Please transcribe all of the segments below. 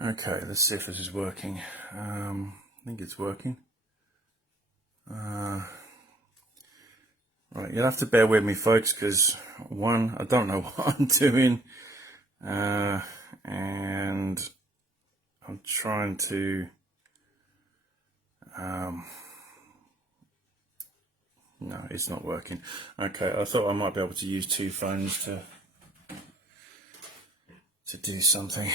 Okay, let's see if this is working. I think it's working. Right, you'll have to bear with me, folks, because one, I don't know what I'm doing, and I'm trying to. No, it's not working. Okay, I thought I might be able to use two phones to do something,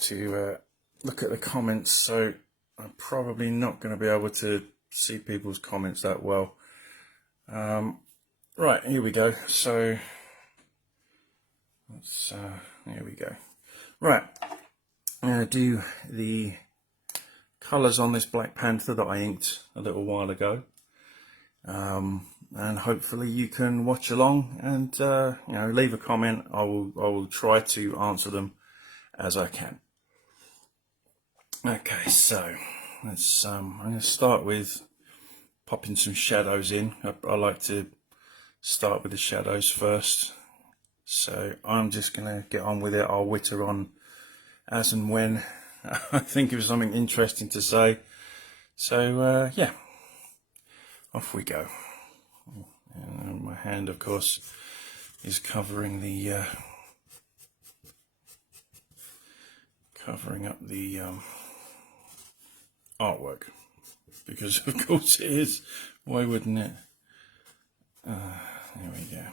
to look at the comments. So I'm probably not going to be able to see people's comments that well. Right, here we go. So let's here we go. Right, I'm going to do the colours on this Black Panther that I inked a little while ago, and hopefully you can watch along and leave a comment. I will try to answer them as I can. Okay, so let's I'm going to start with popping some shadows in. I like to start with the shadows first, so I'm just going to get on with it. I'll witter on as and when I think of something interesting to say. So yeah, off we go. And my hand, of course, is covering the covering up the artwork, because of course it is. Why wouldn't it? There we go.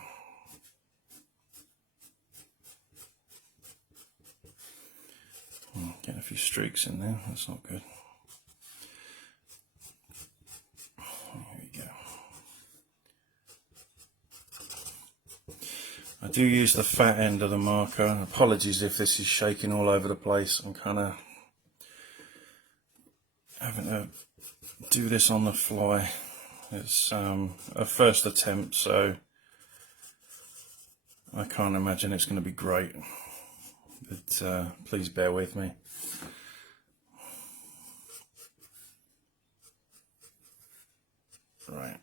Getting a few streaks in there. That's not good. There we go. I do use the fat end of the marker. Apologies if this is shaking all over the place. I'm kind of having to do this on the fly. It's a first attempt, so I can't imagine it's going to be great, but please bear with me. Right.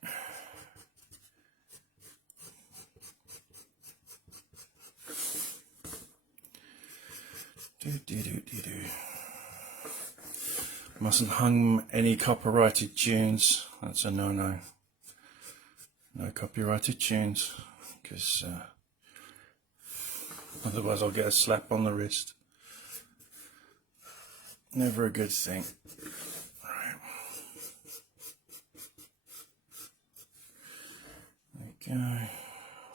Mustn't hum any copyrighted tunes. That's a no-no. No copyrighted tunes, because otherwise I'll get a slap on the wrist. Never a good thing. Right. There we go.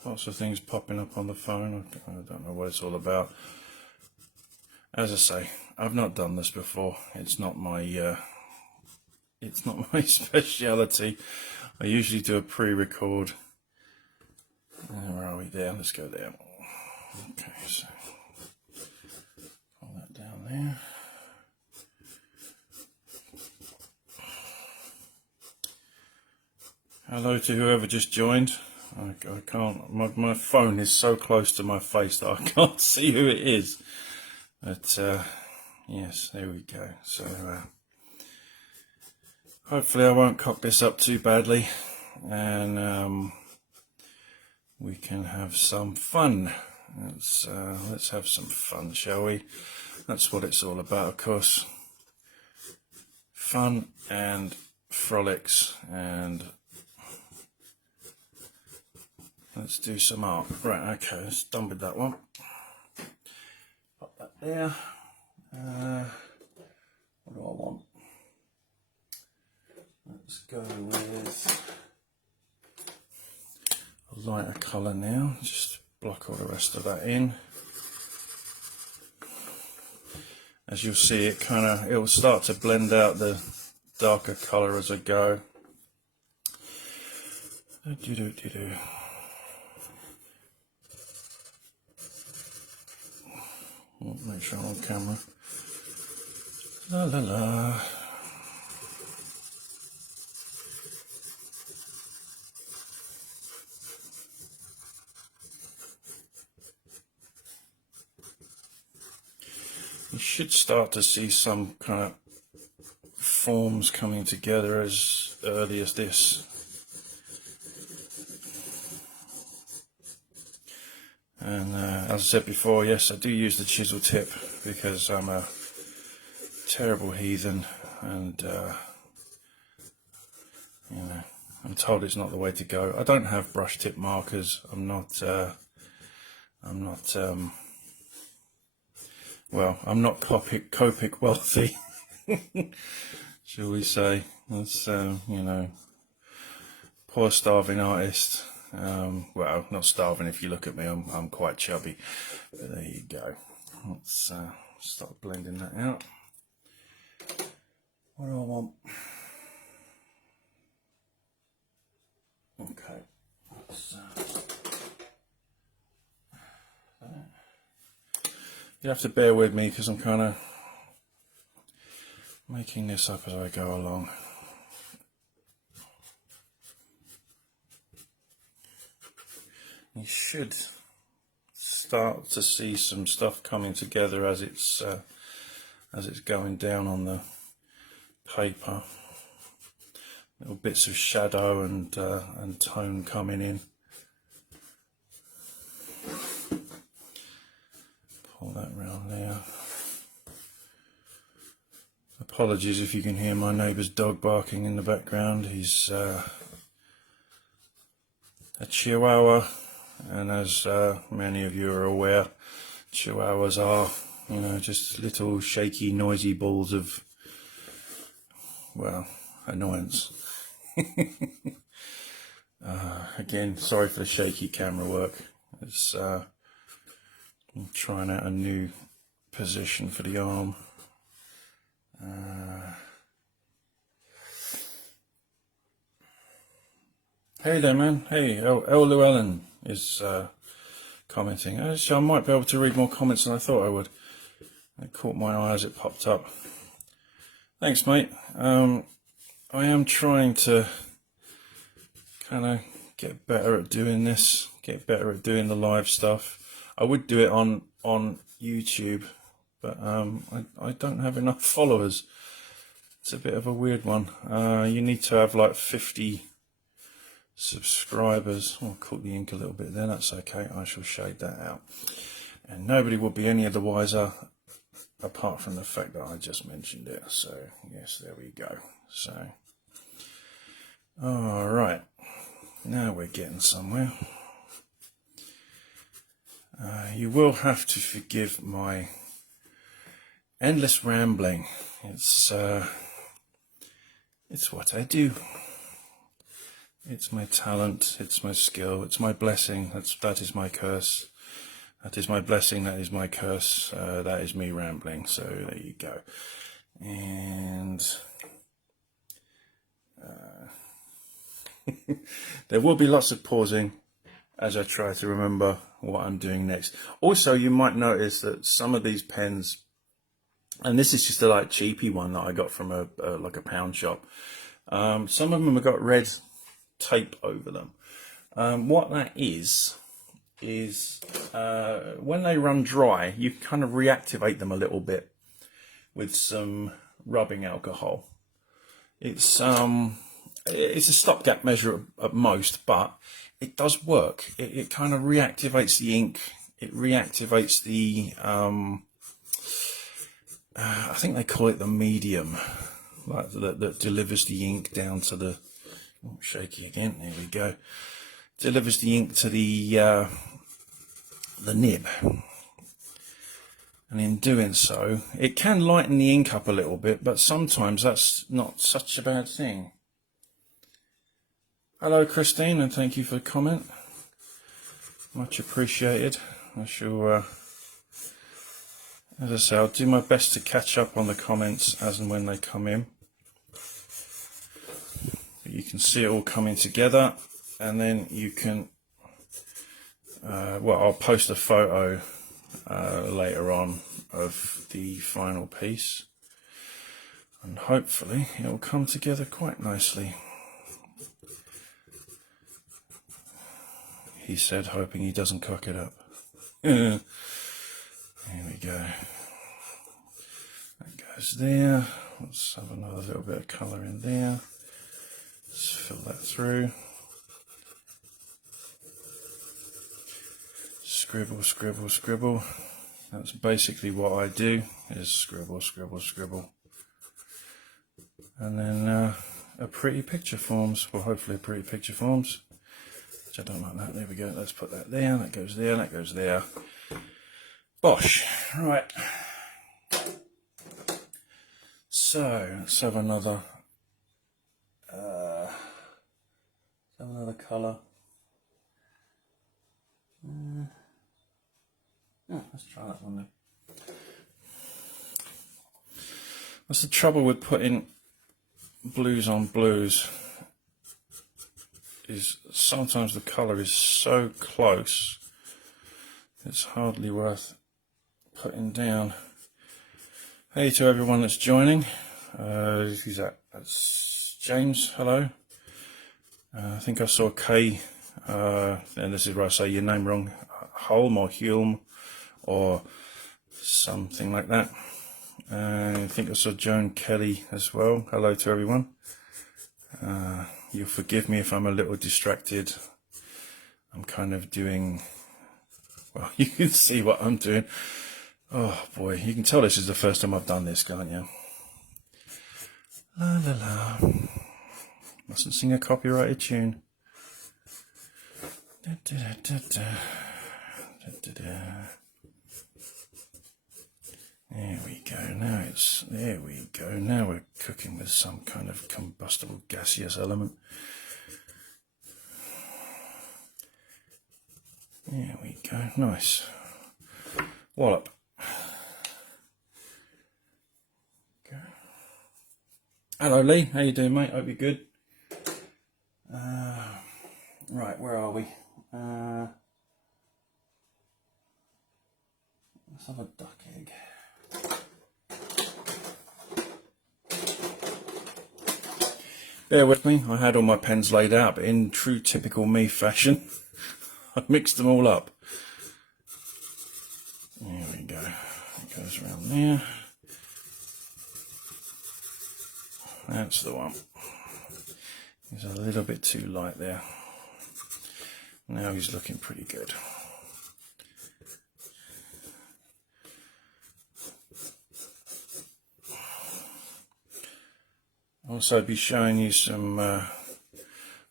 Lots of things popping up on the phone. I don't know what it's all about. As I say, I've not done this before. It's not my speciality. I usually do a pre-record. Where are we? There. Let's go there. Okay, so pull that down there. Hello to whoever just joined. I can't. My phone is so close to my face that I can't see who it is. But yes, there we go. So hopefully I won't cock this up too badly, and we can have some fun. Let's have some fun, shall we? That's what it's all about, of course. Fun and frolics, and let's do some art. Right, okay, let's done with that one. Pop that there. What do I want? Let's go with a lighter colour now. Just block all the rest of that in. As you'll see, it will start to blend out the darker colour as I go. Make sure I'm on camera. La la la. You should start to see some kind of forms coming together as early as this. And as I said before, yes, I do use the chisel tip because I'm a terrible heathen, and you know, I'm told it's not the way to go. I don't have brush tip markers. I'm not well, I'm not Copic wealthy, shall we say. That's you know, poor starving artist. Well, not starving. If you look at me, I'm quite chubby. But there you go. Let's start blending that out. What do I want? Okay. You have to bear with me because I'm kind of making this up as I go along. You should start to see some stuff coming together as it's going down on the paper. Little bits of shadow and tone coming in. Pull that round there. Apologies if you can hear my neighbour's dog barking in the background. He's a Chihuahua, and as many of you are aware, Chihuahuas are, you know, just little shaky, noisy balls of, well, annoyance. Again, sorry for the shaky camera work. It's I'm trying out a new position for the arm. Hey there, man. Hey, El Llewellyn is commenting. Actually, I might be able to read more comments than I thought I would. It caught my eye as it popped up. Thanks, mate. I am trying to kind of get better at doing this, get better at doing the live stuff. I would do it on YouTube, but I don't have enough followers. It's a bit of a weird one. You need to have like 50 subscribers. I'll cook the ink a little bit there, that's okay. I shall shade that out. And nobody will be any of the wiser apart from the fact that I just mentioned it. So, yes, there we go. So, alright. Now we're getting somewhere. You will have to forgive my endless rambling. It's what I do. It's my talent, it's my skill, it's my blessing. That is my curse. That is my blessing, that is my curse. That is me rambling. So there you go. And there will be lots of pausing as I try to remember what I'm doing next. Also, you might notice that some of these pens, and this is just a like cheapy one that I got from a like a pound shop. Some of them have got red tape over them. What that is when they run dry, you kind of reactivate them a little bit with some rubbing alcohol. It's a stopgap measure at most, but it does work. It kind of reactivates the ink. It reactivates the I think they call it the medium, like that delivers the ink down to the, oh, shaky again, there we go, delivers the ink to the nib, and in doing so it can lighten the ink up a little bit, but sometimes that's not such a bad thing. Hello Christine, and thank you for the comment, much appreciated. I shall as I say, I'll do my best to catch up on the comments as and when they come in. You can see it all coming together, and then you can, well, I'll post a photo later on of the final piece, and hopefully it will come together quite nicely. He said, hoping he doesn't cock it up. Here we go. That goes there. Let's have another little bit of colour in there. Let's fill that through. Scribble, scribble, scribble. That's basically what I do, is scribble, scribble, scribble. And then a pretty picture forms, well hopefully a pretty picture forms, which I don't like that. There we go, let's put that there, that goes there, that goes there. Bosh. Right. So let's have another colour. Let's try that one then. What's the trouble with putting blues on blues is sometimes the colour is so close it's hardly worth putting down. Hey to everyone that's joining. Who's that? That's James. Hello. I think I saw K, and this is where I say your name wrong. Hulm or Hulm or something like that. I think I saw Joan Kelly as well. Hello to everyone. You'll forgive me if I'm a little distracted. I'm kind of doing, well, you can see what I'm doing. Oh boy, you can tell this is the first time I've done this, can't you? La la la. Mustn't sing a copyrighted tune. Da, da, da, da, da, da, da. There we go. There we go. Now we're cooking with some kind of combustible gaseous element. There we go. Nice. Wallop. Okay. Hello Lee, how you doing mate? Hope you're good. Right, where are we? Let's have a duck egg. Bear with me, I had all my pens laid out, but in true typical me fashion, I mixed them all up. There we go. It goes around there. That's the one. He's a little bit too light there. Now he's looking pretty good. I'll also be showing you some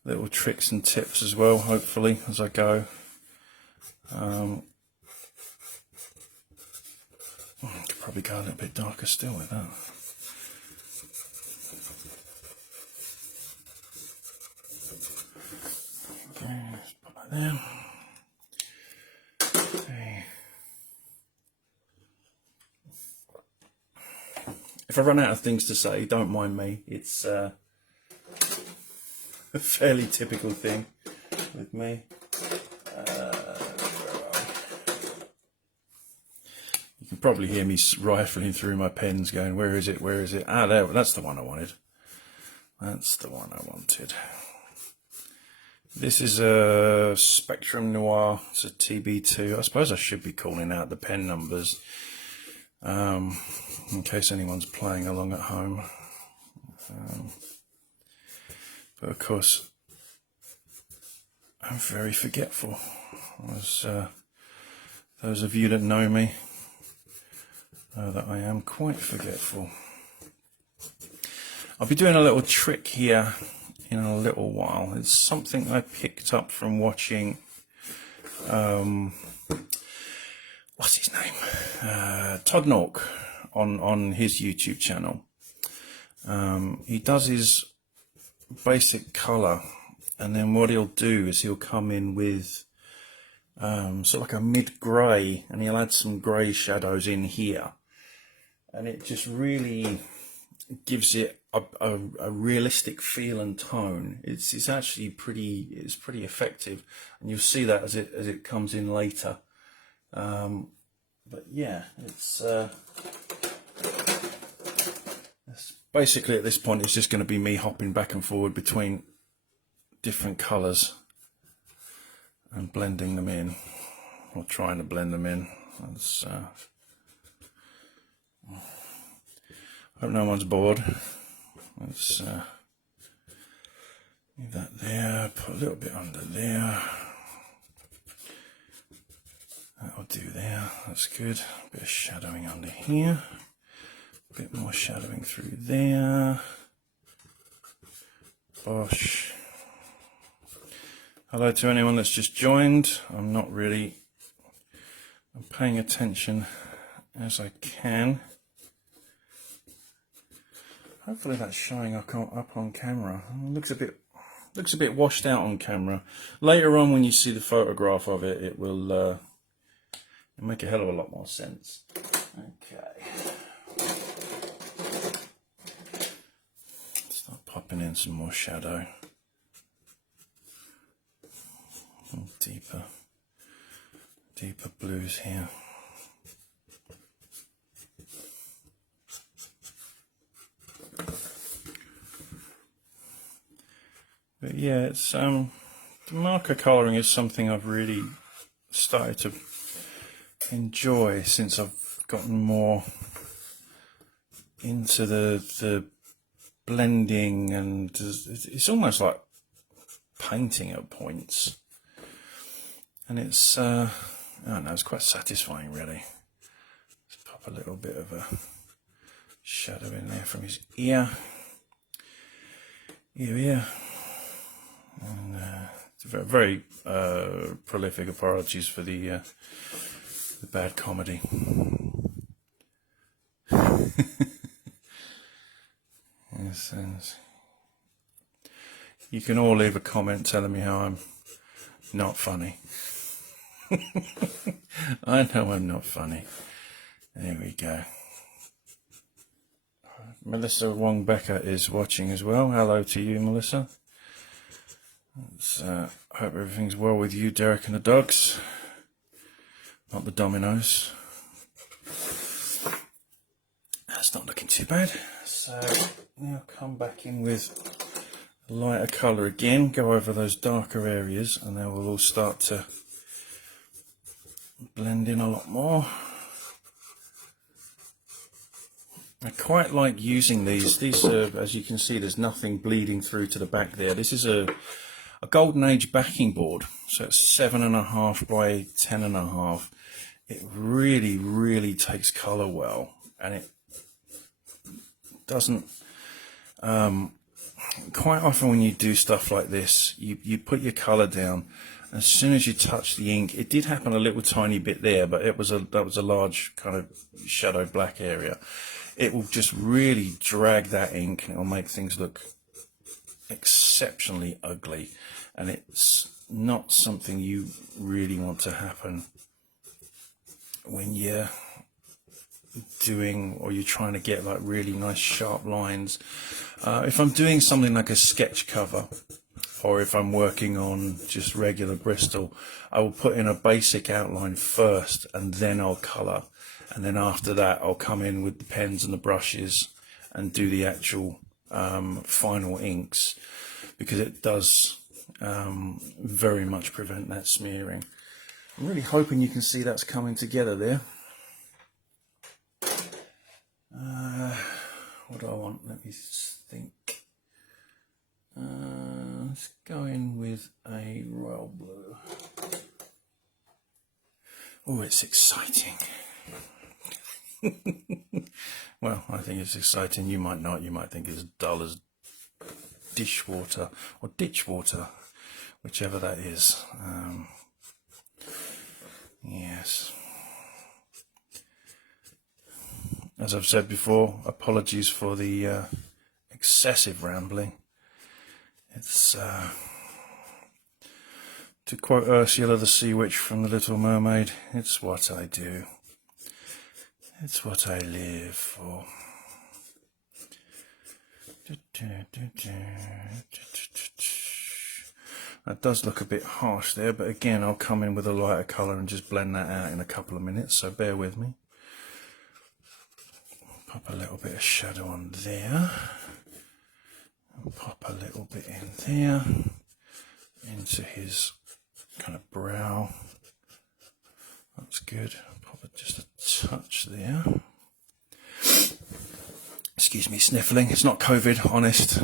little tricks and tips as well, hopefully, as I go. Could probably go a little bit darker still with that. Okay, let's put that there. Okay. If I run out of things to say, don't mind me. It's a fairly typical thing with me. You can probably hear me rifling through my pens going, where is it, where is it? Ah, there, that's the one I wanted. That's the one I wanted. This is a Spectrum Noir, it's a TB2. I suppose I should be calling out the pen numbers in case anyone's playing along at home. But of course, I'm very forgetful. As those of you that know me know that I am quite forgetful. I'll be doing a little trick here in a little while. It's something I picked up from watching what's his name, Todd Nork on his YouTube channel. He does his basic color, and then what he'll do is he'll come in with sort of like a mid-grey, and he'll add some grey shadows in here, and it just really gives it a realistic feel and tone. It's actually pretty effective, and you'll see that as it comes in later. But yeah, it's basically at this point it's just going to be me hopping back and forward between different colours and blending them in, or trying to blend them in. That's, hope no one's bored. Let's leave that there, put a little bit under there. That'll do there, that's good. A bit of shadowing under here. A bit more shadowing through there. Bosh. Hello to anyone that's just joined. I'm paying attention as I can. Hopefully that's showing up on camera. It looks a bit washed out on camera. Later on, when you see the photograph of it, it will it'll make a hell of a lot more sense. Okay. Start popping in some more shadow. Deeper blues here. But yeah, it's the marker colouring is something I've really started to enjoy since I've gotten more into the blending, and it's almost like painting at points, and it's I don't know, it's quite satisfying really. Let's pop a little bit of a shadow in there from his ear. Here. And it's very prolific. Apologies for the bad comedy. Yes, and you can all leave a comment telling me how I'm not funny. I know I'm not funny. There we go. Melissa Wong Becker is watching as well. Hello to you, Melissa. Hope everything's well with you, Derek, and the dogs. Not the dominoes. That's not looking too bad. So now come back in with lighter colour again. Go over those darker areas, and they will all start to blend in a lot more. I quite like using these. These are, as you can see, there's nothing bleeding through to the back there. This is a Golden Age backing board, so it's 7.5 by 10.5. It really takes colour well, and it doesn't. Quite often when you do stuff like this, you put your colour down. As soon as you touch the ink, it did happen a little tiny bit there, but that was a large kind of shadow black area. It will just really drag that ink, and it'll make things look exceptionally ugly, and it's not something you really want to happen when you're doing, or you're trying to get like really nice sharp lines. If I'm doing something like a sketch cover, or if I'm working on just regular Bristol, I will put in a basic outline first, and then I'll colour, and then after that I'll come in with the pens and the brushes and do the actual final inks, because it does very much prevent that smearing. I'm really hoping you can see that's coming together there. What do I want? Let me think. Let's go in with a royal blue. Oh, it's exciting. Well, I think it's exciting. You might not. You might think it's dull as dishwater or ditch water, whichever that is. Yes. As I've said before, apologies for the excessive rambling. It's, to quote Ursula the Sea Witch from The Little Mermaid, it's what I do. It's what I live for. That does look a bit harsh there, but again, I'll come in with a lighter colour and just blend that out in a couple of minutes, so bear with me. Pop a little bit of shadow on there. And pop a little bit in there, into his kind of brow. That's good. Pop it just a touch there. Excuse me, sniffling. It's not COVID, honest.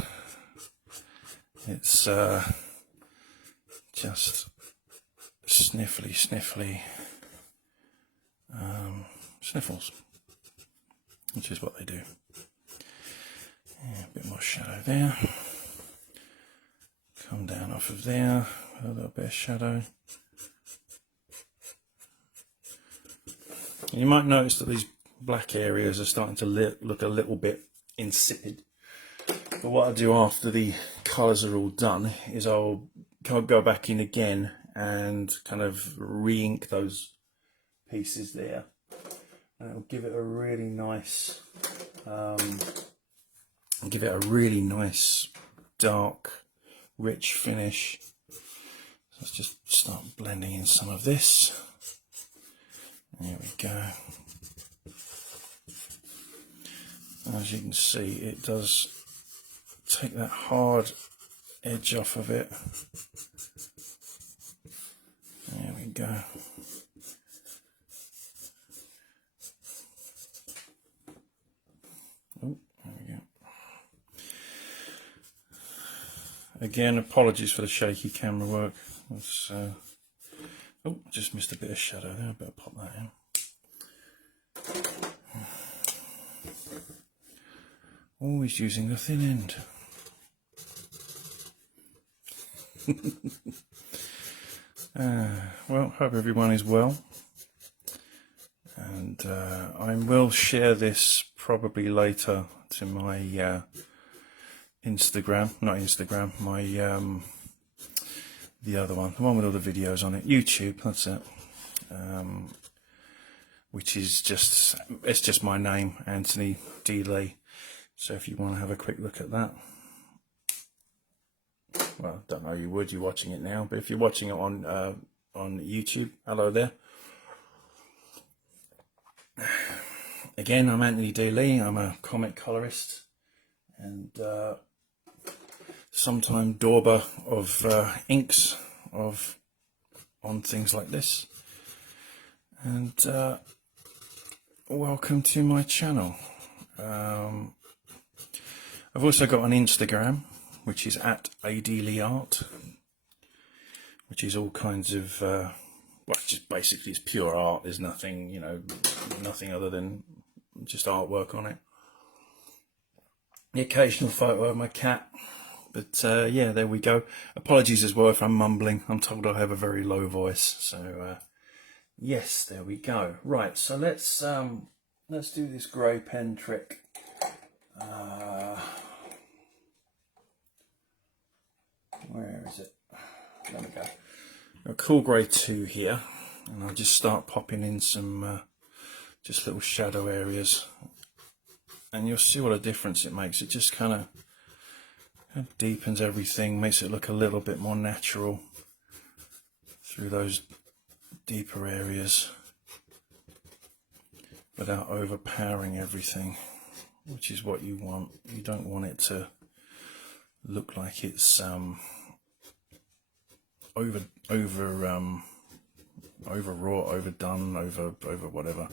It's just sniffly sniffles, which is what they do. Yeah, a bit more shadow there. Come down off of there, a little bit of shadow. You might notice that these black areas are starting to look a little bit insipid. But what I do after the colours are all done is I'll go back in again and kind of re-ink those pieces there. And it'll give it a really nice, dark, rich finish. So let's just start blending in some of this. There we go. As you can see, it does take that hard edge off of it. There we go. Oh, there we go. Again, apologies for the shaky camera work. Let's, oh, just missed a bit of shadow there. I better pop that in. Always using the thin end. Well, hope everyone is well. And I will share this probably later to my Instagram, not Instagram, my the other one, the one with all the videos on it, YouTube, that's it. Which is just, it's just my name, Anthony D. Lee. So if you want to have a quick look at that, well, I don't know, you would, you're watching it now, but if you're watching it on YouTube, hello there. Again, I'm Anthony D. Lee. I'm a comic colorist and sometime dauber of inks on things like this. And welcome to my channel. I've also got an Instagram, which is at @adleeart, which is all kinds of well, just basically it's pure art. There's nothing, you know, nothing other than just artwork on it. The occasional photo of my cat, but yeah, there we go. Apologies as well if I'm mumbling. I'm told I have a very low voice, so yes, there we go. Right, so let's do this grey pen trick. Where is it? There we go. A cool grey 2 here, and I'll just start popping in some just little shadow areas, and you'll see what a difference it makes. It just kind of deepens everything, makes it look a little bit more natural through those deeper areas without overpowering everything, which is what you want. You don't want it to look like it's overwrought, overdone, over whatever.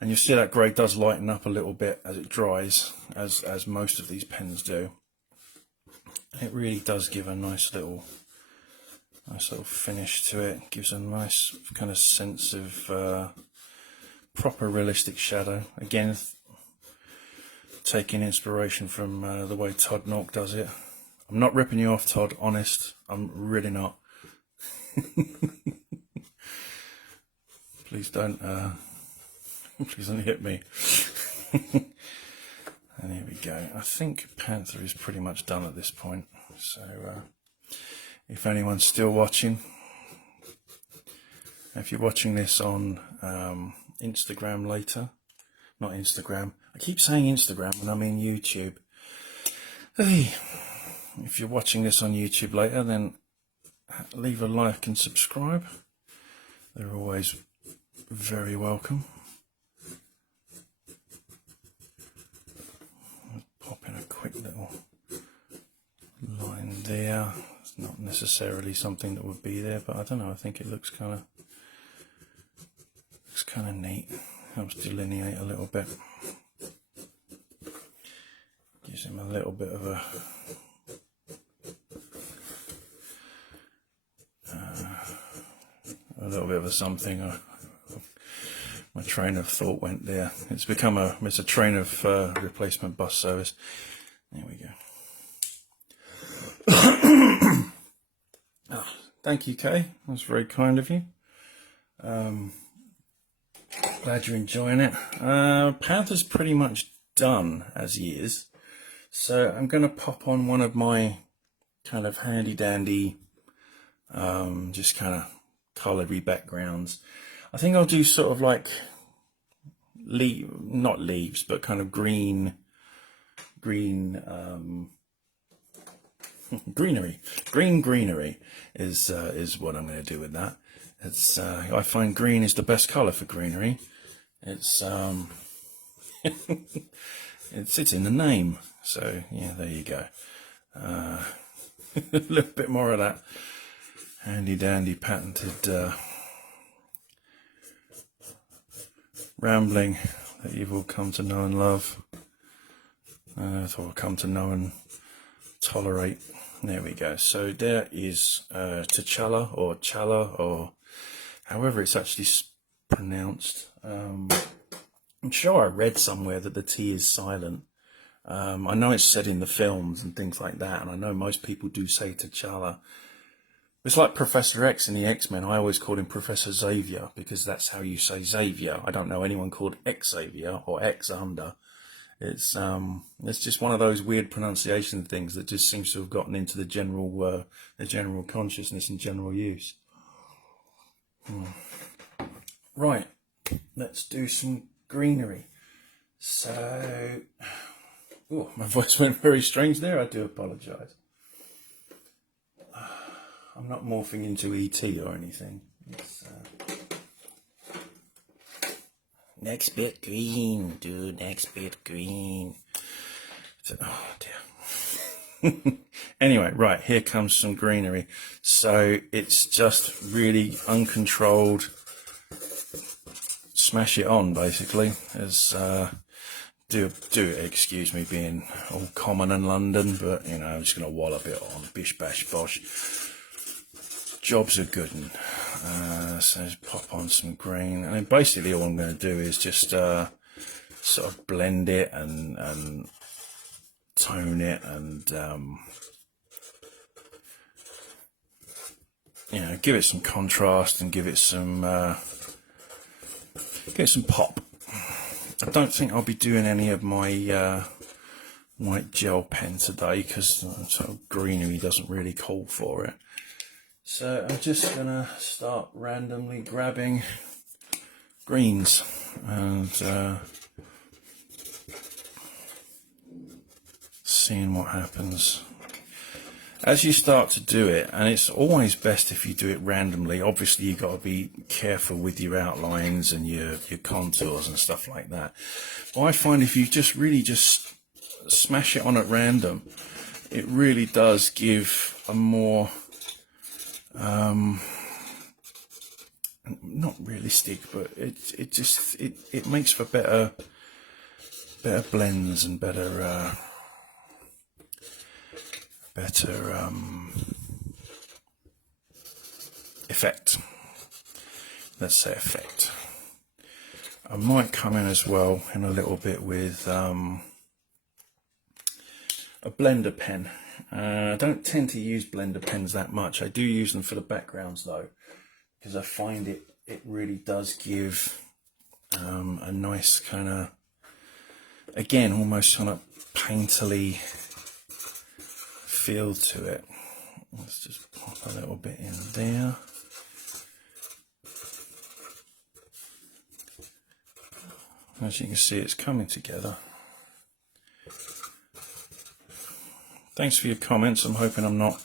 And you see that grey does lighten up a little bit as it dries, as most of these pens do. It really does give a nice little finish to it. Gives a nice kind of sense of proper realistic shadow. Again, taking inspiration from the way Todd Nork does it. I'm not ripping you off, Todd, honest. I'm really not. Please don't hit me. And here we go. I think Panther is pretty much done at this point. So if anyone's still watching, if you're watching this on Instagram later, not Instagram, I keep saying Instagram when I mean YouTube. Hey, if you're watching this on YouTube later, then leave a like and subscribe. They're always very welcome. I'll pop in a quick little line there. It's not necessarily something that would be there, but I don't know, I think it looks kind of neat. Helps delineate a little bit. Gives him a little bit of a something. My train of thought went there. It's a train of replacement bus service. There we go. Thank you, Kay. That's very kind of you. Glad you're enjoying it. Panther's pretty much done as he is. So I'm going to pop on one of my kind of handy dandy, just kind of coloury backgrounds. I think I'll do sort of like not leaves, but kind of greenery. Green greenery is what I'm going to do with that. It's I find green is the best colour for greenery. It's it's in the name. So yeah, there you go. A little bit more of that handy dandy patented rambling that you've all come to know and love, or come to know and tolerate. There we go. So there is T'Challa or Chala, or however it's actually pronounced. I'm sure I read somewhere that the T is silent. I know it's said in the films and things like that, and I know most people do say T'Challa. It's like Professor X in the X-Men. I always called him Professor Xavier because that's how you say Xavier. I don't know anyone called Xavier or Xander. It's just one of those weird pronunciation things that just seems to have gotten into the general consciousness and general use. Right, let's do some greenery. So, oh, my voice went very strange there. I do apologise. I'm not morphing into ET or anything. It's, next bit green, dude. Next bit green. Oh dear. Anyway, right, here comes some greenery. So it's just really uncontrolled. Smash it on, basically. As do it. Excuse me, being all common in London, but you know, I'm just gonna wallop it on. Bish bash bosh. Job's a good one. So just pop on some green, and then basically all I'm going to do is just sort of blend it and tone it, and you know, give it some contrast and give it some pop. I don't think I'll be doing any of my white gel pen today because sort of greenery doesn't really call for it. So I'm just gonna start randomly grabbing greens and seeing what happens. As you start to do it, and it's always best if you do it randomly, obviously you've got to be careful with your outlines and your contours and stuff like that. But I find if you just really just smash it on at random, it really does give a more not realistic, but it makes for better blends and better effect. Let's say effect. I might come in as well in a little bit with a blender pen. I don't tend to use blender pens that much. I do use them for the backgrounds though, because I find it really does give a nice kind of, again, almost kind of painterly feel to it. Let's just pop a little bit in there. As you can see, it's coming together. Thanks for your comments. I'm hoping I'm not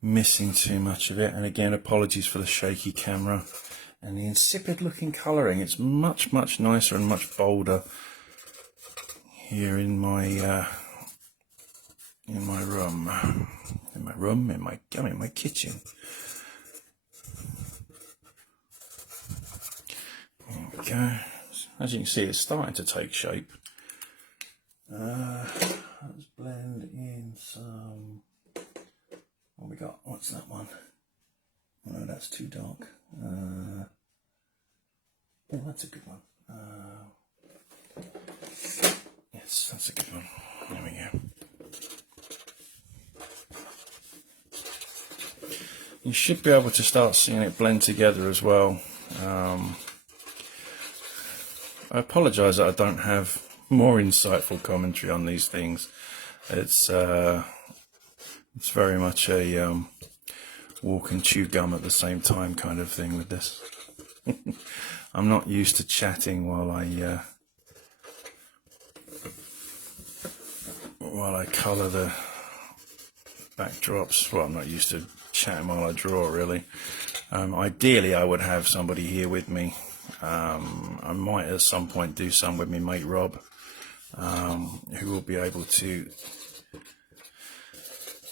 missing too much of it. And again, apologies for the shaky camera and the insipid looking colouring. It's much nicer and much bolder here in my kitchen. There we go. As you can see, it's starting to take shape. Let's blend in some. What we got? What's that one? Oh, no, that's too dark. Oh, that's a good one. Yes, that's a good one. There we go. you should be able to start seeing it blend together as well. I apologise that I don't have more insightful commentary on these things. It's very much a walk and chew gum at the same time kind of thing with this. I'm not used to chatting while I colour the backdrops. Well, I'm not used to chatting while I draw, really. Ideally, I would have somebody here with me. I might at some point do some with my mate Rob, who will be able to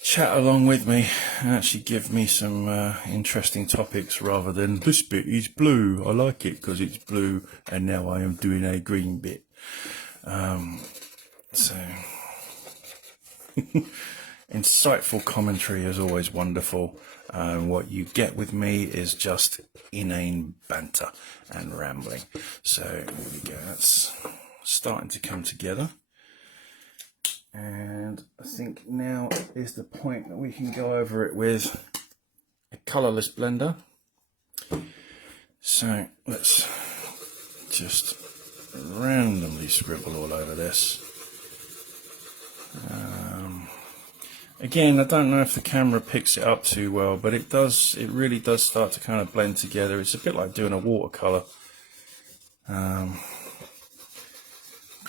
chat along with me and actually give me some interesting topics, rather than this bit is blue, I like it because it's blue, and now I am doing a green bit. So insightful commentary is always wonderful. What you get with me is just inane banter and rambling. So here we go, that's starting to come together. And I think now is the point that we can go over it with a colourless blender. So let's just randomly scribble all over this. Again, I don't know if the camera picks it up too well, but it does. It really does start to kind of blend together. It's a bit like doing a watercolour. Kind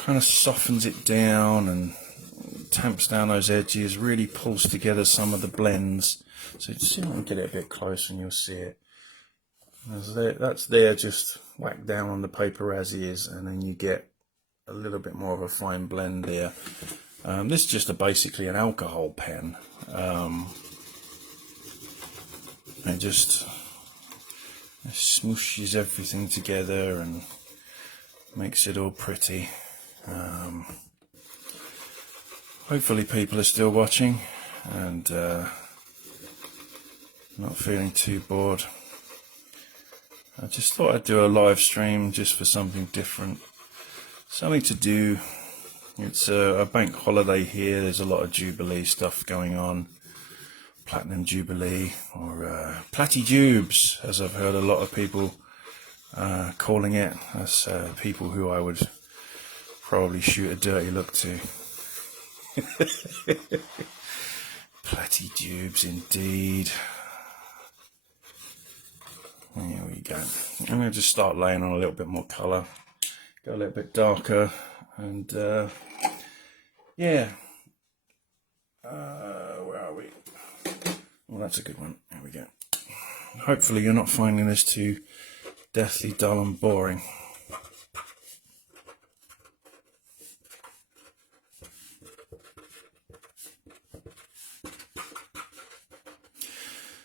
of softens it down and tamps down those edges, really pulls together some of the blends. So see if I can get it a bit closer and you'll see it. That's there just whacked down on the paper as is, and then you get a little bit more of a fine blend there. This is just basically an alcohol pen. It just smooshes everything together and makes it all pretty. Hopefully people are still watching and not feeling too bored. I just thought I'd do a live stream just for something different, something to do. It's a bank holiday here. There's a lot of Jubilee stuff going on, Platinum Jubilee, or Platty-Jubes, as I've heard a lot of people calling it. That's people who I would probably shoot a dirty look to. Platty-Jubes indeed. There we go. I'm going to just start laying on a little bit more colour, go a little bit darker, and yeah. Where are we? Well, that's a good one. There we go. Hopefully you're not finding this too deathly dull and boring.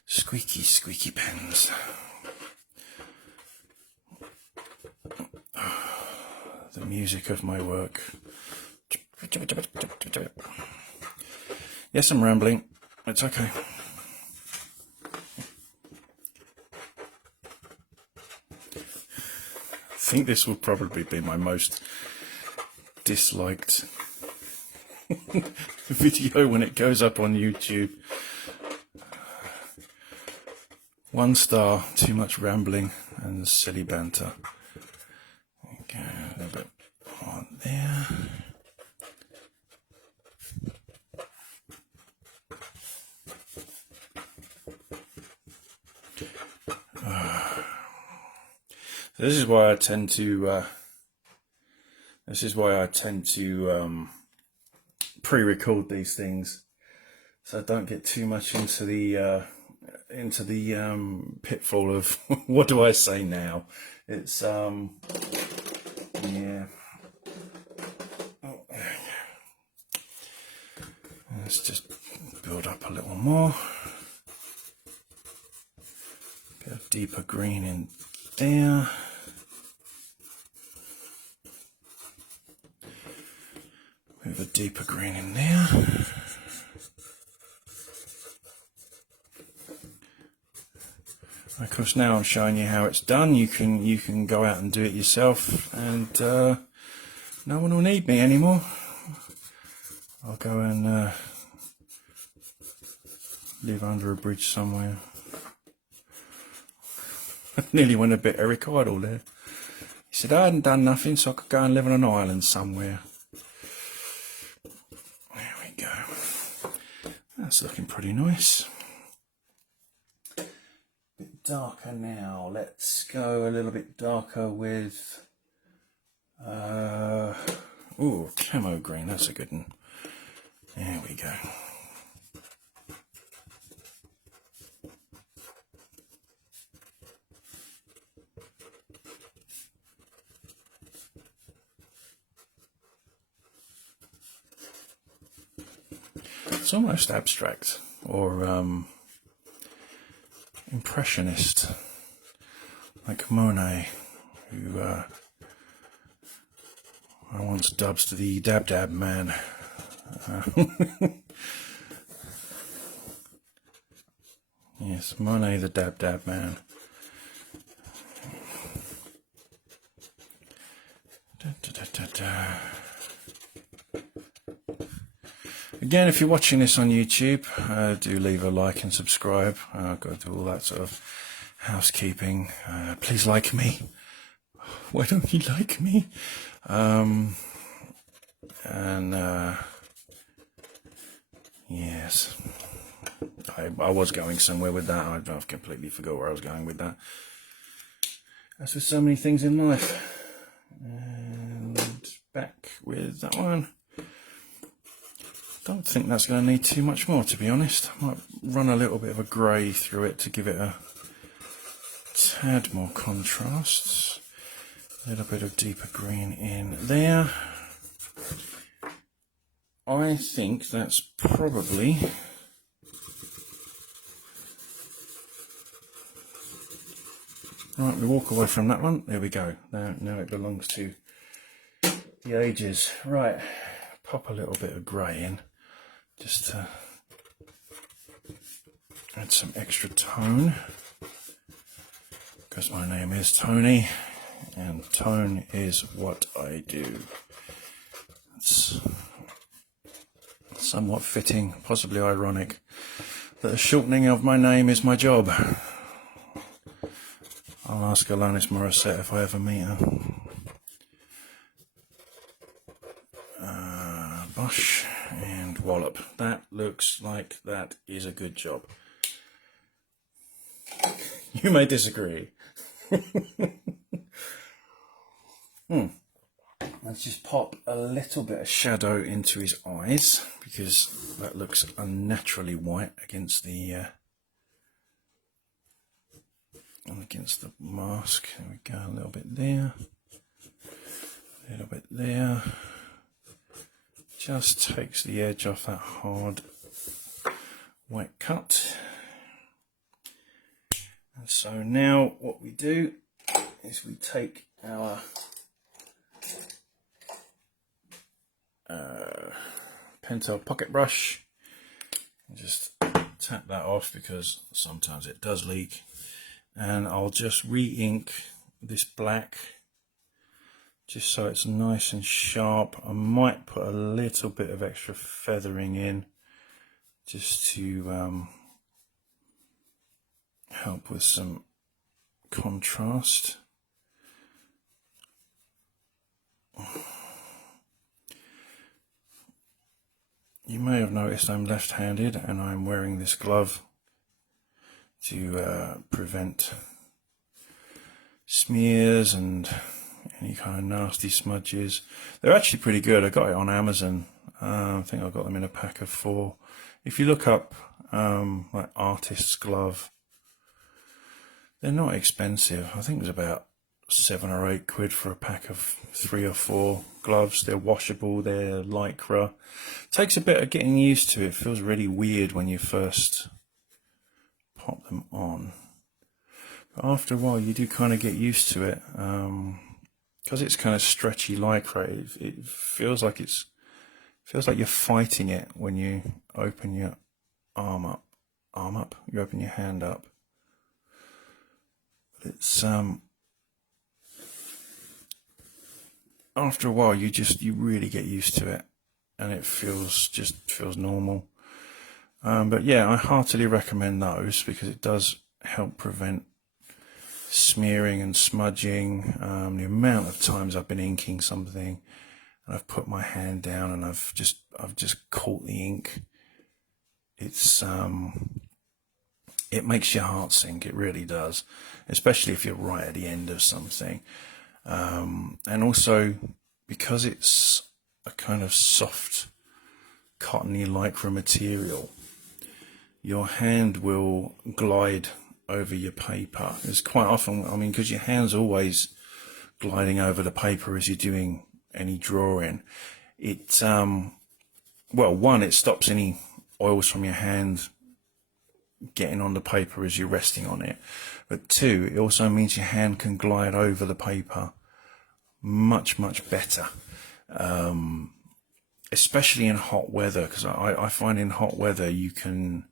Squeaky, squeaky pens. The music of my work. Yes, I'm rambling. It's okay. I think this will probably be my most disliked video when it goes up on YouTube. 1 star, too much rambling and silly banter. Okay, a little bit on there. This is why I tend to. Pre-record these things, so I don't get too much into the pitfall of what do I say now. It's yeah. Oh, let's just build up a little more. Bit of deeper green in there. With a deeper green in there. Of course, now I'm showing you how it's done. You can go out and do it yourself, and no one will need me anymore. I'll go and live under a bridge somewhere. Nearly went a bit Eric Idle there. He said I hadn't done nothing, so I could go and live on an island somewhere. There we go. That's looking pretty nice. Bit darker now. Let's go a little bit darker with ooh, camo green. That's a good one. There we go. It's almost abstract or impressionist, like Monet, who I once dubbed the Dab Dab Man. Yes, Monet the Dab Dab Man. Da, da, da, da, da. Again, if you're watching this on YouTube, do leave a like and subscribe. Go through all that sort of housekeeping. Please like me. Why don't you like me? Yes, I was going somewhere with that. I've completely forgot where I was going with that. As with so many things in life. And back with that one. Don't think that's going to need too much more, to be honest. I might run a little bit of a grey through it to give it a tad more contrast. A little bit of deeper green in there. I think that's probably right. We walk away from that one. There we go. Now it belongs to the ages. Right, pop a little bit of grey in. Just to add some extra tone, because my name is Tony, and tone is what I do. It's somewhat fitting, possibly ironic, that the shortening of my name is my job. I'll ask Alanis Morissette if I ever meet her. Bosh and wallop. That looks like that is a good job. You may disagree. Let's just pop a little bit of shadow into his eyes, because that looks unnaturally white against the mask. There we go. A little bit there, a little bit there. Just takes the edge off that hard white cut. And so now what we do is we take our Panther pocket brush and just tap that off, because sometimes it does leak, and I'll just re-ink this black just so it's nice and sharp. I might put a little bit of extra feathering in just to help with some contrast. You may have noticed I'm left-handed, and I'm wearing this glove to prevent smears and any kind of nasty smudges. They're actually pretty good. I got it on Amazon. I think I got them in a pack of 4. If you look up like artist's glove, they're not expensive. I think it was about 7 or 8 quid for a pack of 3 or 4 gloves. They're washable, they're lycra. Takes a bit of getting used to. It feels really weird when you first pop them on, but after a while you do kind of get used to it, because it's kind of stretchy lycra. It feels like you're fighting it when you open your arm up. You open your hand up, but it's after a while you really get used to it, and it feels normal. But yeah, I heartily recommend those, because it does help prevent smearing and smudging, the amount of times I've been inking something and I've put my hand down and I've just caught the ink. It makes your heart sink, it really does, especially if you're right at the end of something. And also because it's a kind of soft, cottony lycra material, your hand will glide over your paper. It's quite often, I mean, because your hand's always gliding over the paper as you're doing any drawing, it, well, one, it stops any oils from your hand getting on the paper as you're resting on it, but two, it also means your hand can glide over the paper much better, especially in hot weather, because I find in hot weather you can,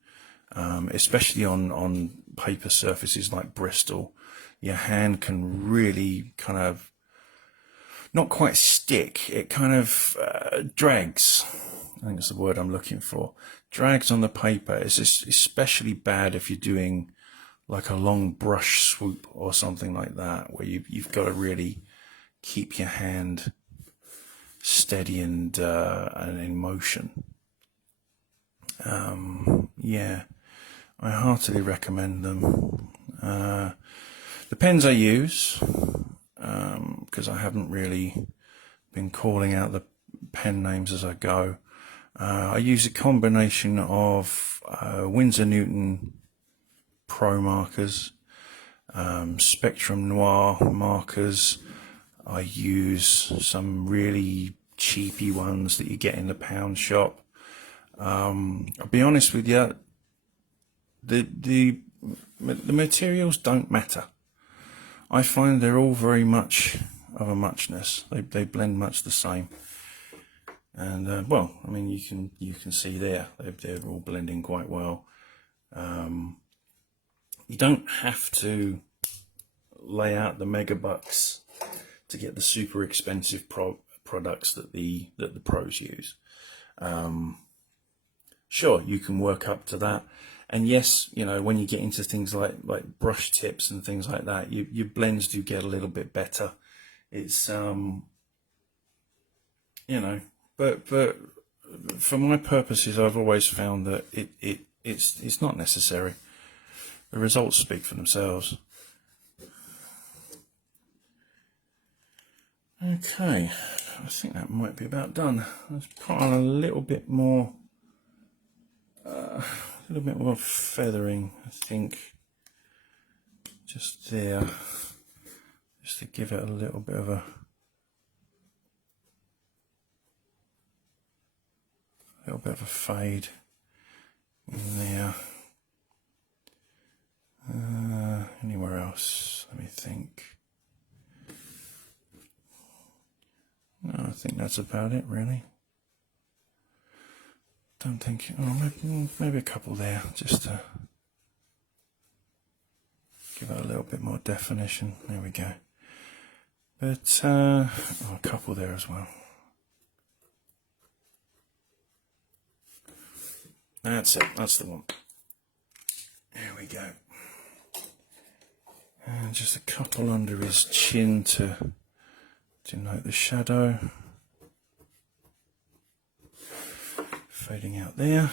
especially on paper surfaces like Bristol, your hand can really kind of not quite stick, it kind of drags. I think that's the word I'm looking for. Drags on the paper. It's especially bad if you're doing like a long brush swoop or something like that, where you've got to really keep your hand steady and in motion. Yeah, I heartily recommend them. The pens I use, because I haven't really been calling out the pen names as I go. I use a combination of Winsor Newton Pro markers, Spectrum Noir markers. I use some really cheapy ones that you get in the pound shop. I'll be honest with you, the materials don't matter. I find they're all very much of a muchness. They blend much the same. And well, I mean, you can see there they're all blending quite well. You don't have to lay out the megabucks to get the super expensive products that the pros use. Sure, you can work up to that, and yes, you know, when you get into things like brush tips and things like that, your blends do get a little bit better. It's you know. But for my purposes, I've always found that it's not necessary. The results speak for themselves. Okay, I think that might be about done. Let's put on a little bit more feathering, I think, just there, just to give it a little bit of a fade in there. Anywhere else? Let me think. No, I think that's about it, really. Don't think. Oh, maybe a couple there, just to give it a little bit more definition. There we go. But a couple there as well. That's it, that's the one. There we go. And just a couple under his chin to denote the shadow. Fading out there.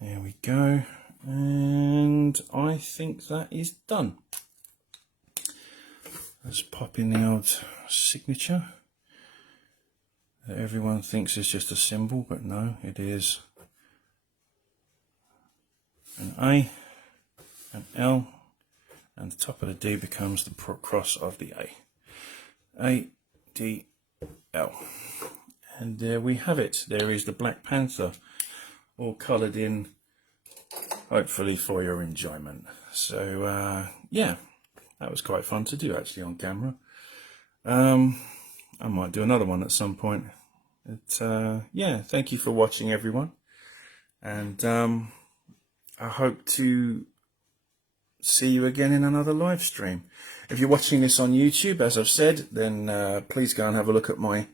There we go. And I think that is done. Let's pop in the old signature that everyone thinks is just a symbol, but no, it is an A, an L, and the top of the D becomes the cross of the A. A, D, L. And there we have it. There is the Black Panther, all coloured in, hopefully for your enjoyment. So, yeah, that was quite fun to do actually on camera. I might do another one at some point. But, yeah, thank you for watching, everyone. And I hope to see you again in another live stream. If you're watching this on YouTube, as I've said, then please go and have a look at my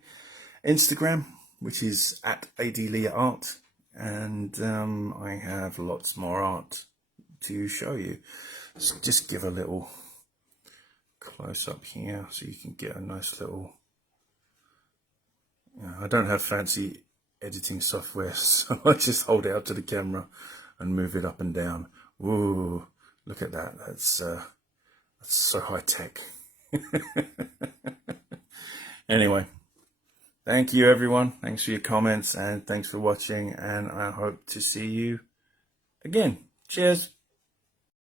Instagram, which is @adleaart, and I have lots more art to show you. So just give a little close up here so you can get a nice little, I don't have fancy editing software, so I just hold it up to the camera and move it up and down. Ooh, look at that. That's so high tech. Anyway, thank you everyone. Thanks for your comments and thanks for watching, and I hope to see you again. Cheers.